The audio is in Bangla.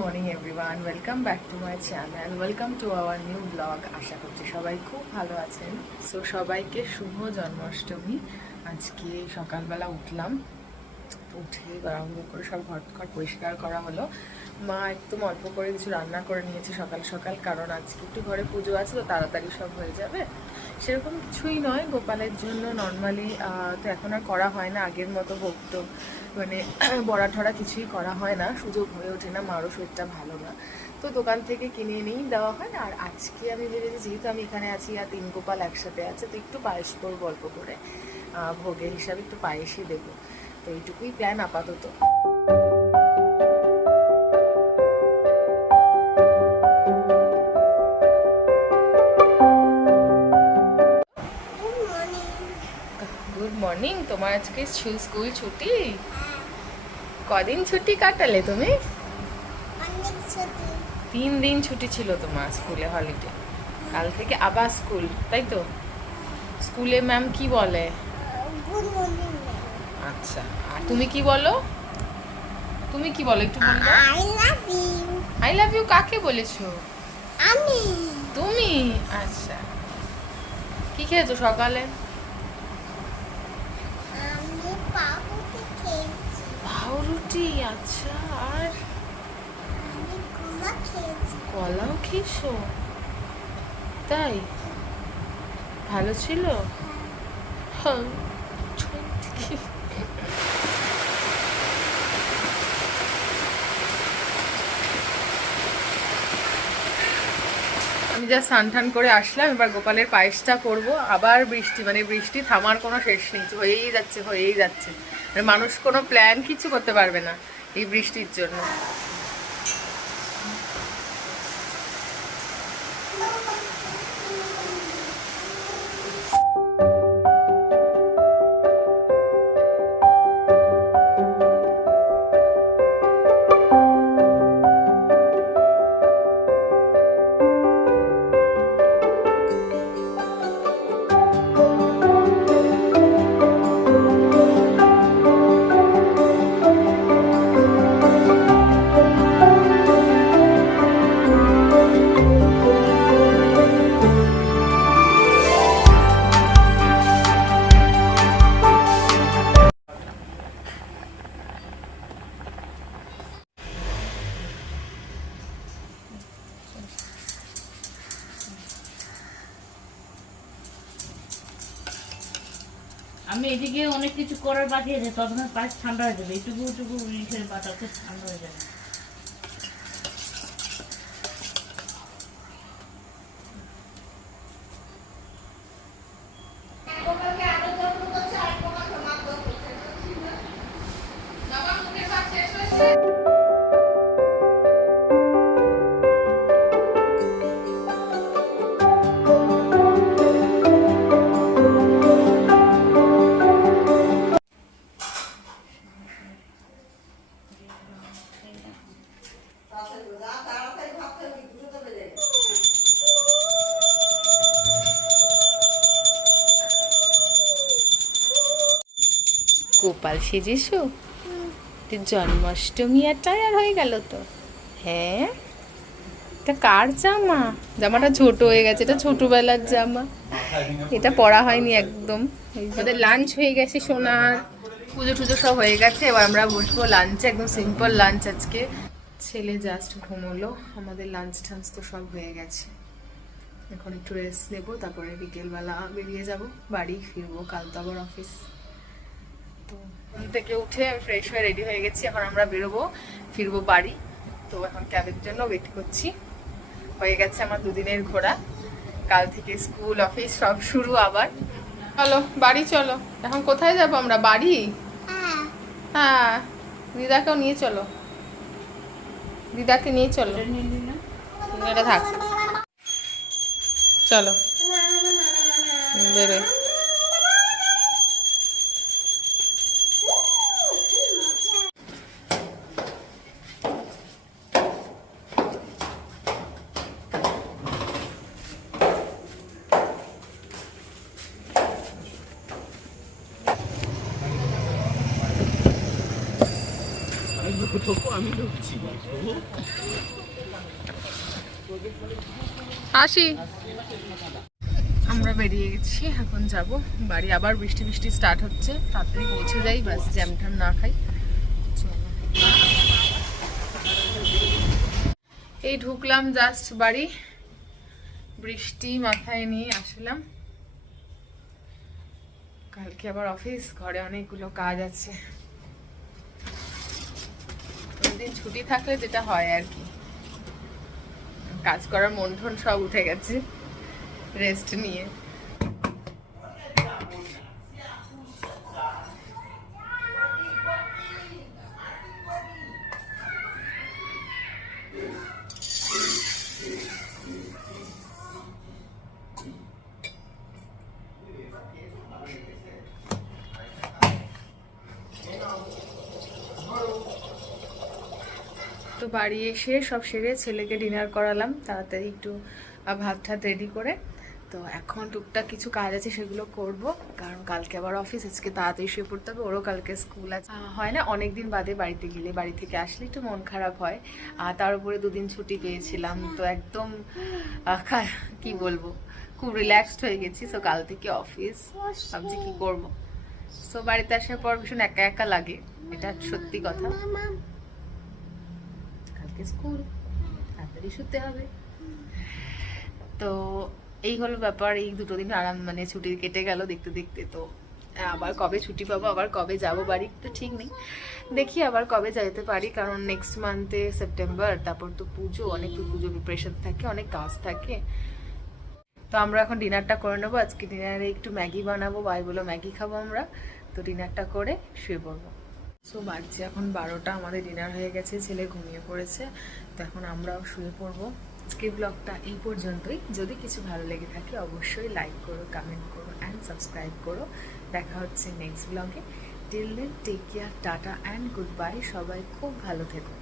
Morning everyone, welcome back to my channel, welcome to our new blog. আশা করছি সবাই খুব ভালো আছেন। সো সবাইকে শুভ জন্মাষ্টমী। আজকে সকালবেলা উঠলাম, উঠে গরম করে সব ঘর পরিষ্কার করা হলো। মা একদম অল্প করে কিছু রান্না করে নিয়েছে সকাল সকাল, কারণ আজকে একটু ঘরে পুজো আছে তো তাড়াতাড়ি সব হয়ে যাবে। সেরকম কিছুই নয়, গোপালের জন্য নর্মালি তো এখন আর করা হয় না আগের মতো ভোগ তো, মানে বড়া ঠড়া কিছুই করা হয় না, সুযোগ হয়ে ওঠে না, মারও শরীরটা ভালো না, তো দোকান থেকে কিনে এনেই দেওয়া হয়। আর আজকে আমি ভেবেছি যেহেতু আমি এখানে আছি আর 3 গোপাল একসাথে আছে, তো একটু পায়েস করবো অল্প করে, ভোগের হিসাবে একটু পায়েসই দেবো। তো এইটুকুই প্ল্যান আপাতত। Good morning. তোমার আজকে স্কুল ছুটি? কদিন ছুটি কাটালে তুমি? 3 দিন ছুটি ছিল তোমার স্কুলে, হলিডে। কাল থেকে আবার স্কুল, তাই তো? স্কুলে ম্যাম কি বলে? আচ্ছা, আর তুমি কি বলো? তুমি কি বলো একটু বলো। আই লাভ ইউ কাকে বলেছো? আমি। তুমি? আচ্ছা, কি খেয়েছো সকালে? আমি পাউরুটি খেয়েছি। পাউরুটি, আচ্ছা। আর আমি কলা খেয়েছি। কলাও খেয়েছো? তাই? ভালো ছিল? হ্যাঁ। আমি যা স্নান টান করে আসলাম, এবার গোপালের পায়েসটা করব। আবার বৃষ্টি, মানে বৃষ্টি থামার কোনো শেষ নেই, হয়েই যাচ্ছে। মানে মানুষ কোনো প্ল্যান কিছু করতে পারবে না এই বৃষ্টির জন্য। আমি এদিকে অনেক কিছু করার বাকি আছে, তখন পায়েস ঠান্ডা হয়ে যাবে। এইটুকু ইলিশের বাটাতে ঠান্ডা হয়ে যাবে। গোপাল সেজেছো? জন্মাষ্টমী আর হয়ে গেল তো। হ্যাঁ, এটা কার জামা? জামাটা ছোট হয়ে গেছে, এটা ছোটবেলার জামা, এটা পরা হয়নি একদম। আমাদের লাঞ্চ হয়ে গেছে সোনার, পুজো টুজো সব হয়ে গেছে, এবার আমরা বসবো লাঞ্চে। একদম সিম্পল লাঞ্চ আজকে। ছেলে জাস্ট ঘুমোলো, আমাদের লাঞ্চ টাঞ্চ তো সব হয়ে গেছে। এখন একটু রেস্ট নেবো, তারপরে বিকেলবেলা বেরিয়ে যাব, বাড়ি ফিরবো, কাল তো আবার অফিস। তো ঘুম থেকে উঠে আমি ফ্রেশ হয়ে রেডি হয়ে গেছি, এখন আমরা বেরোবো, ফিরবো বাড়ি। তো এখন ক্যাবের জন্য ওয়েট করছি। হয়ে গেছে আমার 2 দিনের ঘোরা, কাল থেকে স্কুল অফিস সব শুরু আবার। চলো বাড়ি চলো। এখন কোথায় যাবো আমরা? বাড়ি? হ্যাঁ, দিদাকেও নিয়ে চলো, দিদাকে নিয়ে চলো। এটা থাক, চলো বেরোয়। আমি ঢুকছি। আসি, আমরা বেরিয়ে গেছি, এখন যাব বাড়ি। আবার বৃষ্টি বৃষ্টি স্টার্ট হচ্ছে, তাড়াতাড়ি পৌঁছে যাই, বাস জ্যাম ট্যাম না খাই। চলো। এই ঢুকলাম জাস্ট বাড়ি, বৃষ্টি মাথায় নিয়ে আসলাম। কালকে আবার অফিস, ঘরে অনেকগুলো কাজ আছে। দিন ছুটি থাকলে যেটা হয় আর কি, কাজ করার মন্থন সব উঠে গেছে রেস্ট নিয়ে। তো বাড়ি এসে সব সেরে ছেলেকে ডিনার করালাম তাড়াতাড়ি, একটু ভাত ঠাত রেডি করে। তো এখন টুকটাক কিছু কাজ আছে, সেগুলো করব, কারণ কালকে আবার অফিস, আজকে তাড়াতাড়ি শুয়ে পড়তে হবে, ওরও কালকে স্কুল আছে। হয় না অনেকদিন বাদে বাড়িতে গেলে, বাড়ি থেকে আসলে একটু মন খারাপ হয়। আর তার উপরে 2 দিন ছুটি পেয়েছিলাম, তো একদম কি বলবো, খুব রিল্যাক্সড হয়ে গেছি। সো কাল থেকে অফিস, ভাবছি কি করব। সো বাড়িতে আসার পর ভীষণ একা একা লাগে, এটা সত্যি কথা। কালকে স্কুল, তাড়াতাড়ি শুতে হবে। তো এই হলো ব্যাপার। এই 2 দিন আরাম, মানে ছুটি কেটে গেল দেখতে দেখতে। তো আবার কবে ছুটি পাবো, আবার কবে যাব বাড়ি, তো ঠিক নেই। দেখি আবার কবে যেতে পারি, কারণ নেক্সট মান্থে সেপ্টেম্বর, তারপর তো পুজো, অনেক পুজো প্রিপারেশন থাকে, অনেক কাজ থাকে। তো আমরা এখন ডিনারটা করে নেবো। আজকে ডিনারে একটু ম্যাগি বানাবো, ভাই বলো ম্যাগি খাবো আমরা। তো ডিনারটা করে শুয়ে পড়বো। সো বাজছে এখন 12টা, আমাদের ডিনার হয়ে গেছে, ছেলে ঘুমিয়ে পড়েছে, তো এখন আমরাও শুয়ে পড়বো। আজকের ব্লগটা এই পর্যন্তই। যদি কিছু ভালো লেগে থাকে অবশ্যই লাইক করো, কমেন্ট করো অ্যান্ড সাবস্ক্রাইব করো। দেখা হচ্ছে next blog. Till then take care, tata and good bye. সবাই খুব ভালো থেকো।